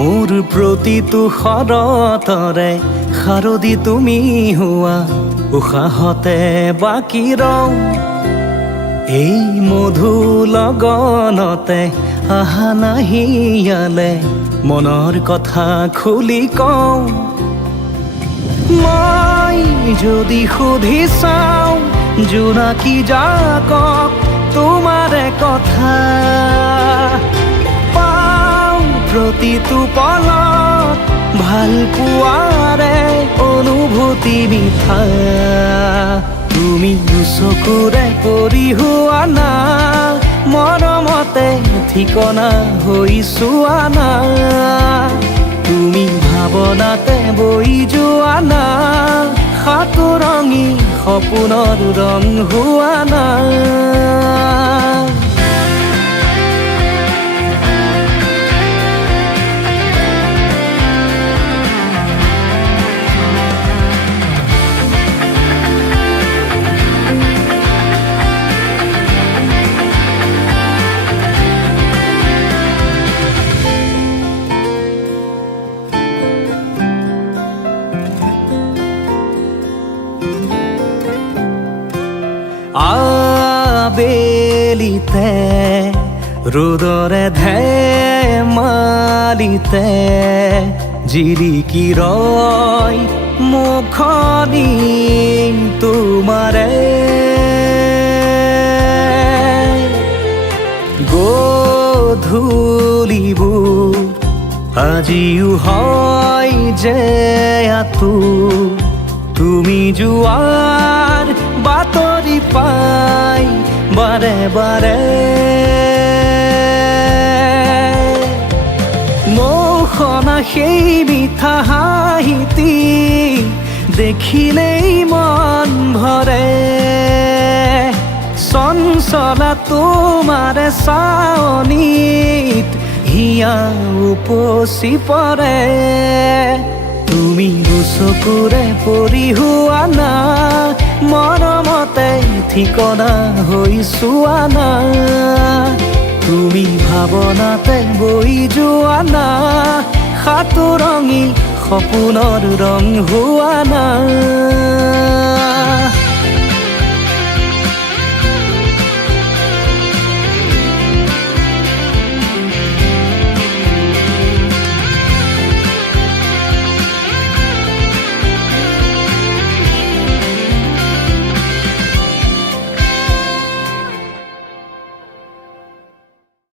মোৰ প্ৰতিটো শৰতৰে শাৰদী তুমি হোৱা উশাহতে বাকী ৰওঁ এই মধু লগনতে আহা নাহি ইয়ালে মনৰ কথা খুলি কওঁ মই যদি সুধি চাওঁ জোনাকী জাকক তোমাৰে কথা পাওঁ প্ৰতিটো পলত ভাল পোৱাৰে অনুভূতি মিঠা তুমি চকুৰে পৰি হোৱা না মৰমতে ঠিকনা হৈছো আনা তুমি ভাৱনাতে বৈ যোৱা না সাতৰঙী সপোনৰ ৰং হোৱা না আবেলিতে ৰ'দৰে ধেমালিতে জিলিকি ৰয় মুখনি তোমাৰে গধূলিবোৰ আজিও হয় যে আতুৰ তুমি যোৱাৰ বাতৰি পাই বাৰে বাৰে মৌসনা সেই মিঠা হাঁহিটি দেখিলেই মন ভৰে চঞ্চলা তোমাৰে চাৱনিত হিয়া উপচি পৰে তুমি চকুৰে পৰি হোৱা না মৰমতে ঠিকনা হৈছো আনা তুমি ভাৱনাতে বৈ যোৱা না সাতৰঙী সপোনৰ ৰং হোৱা না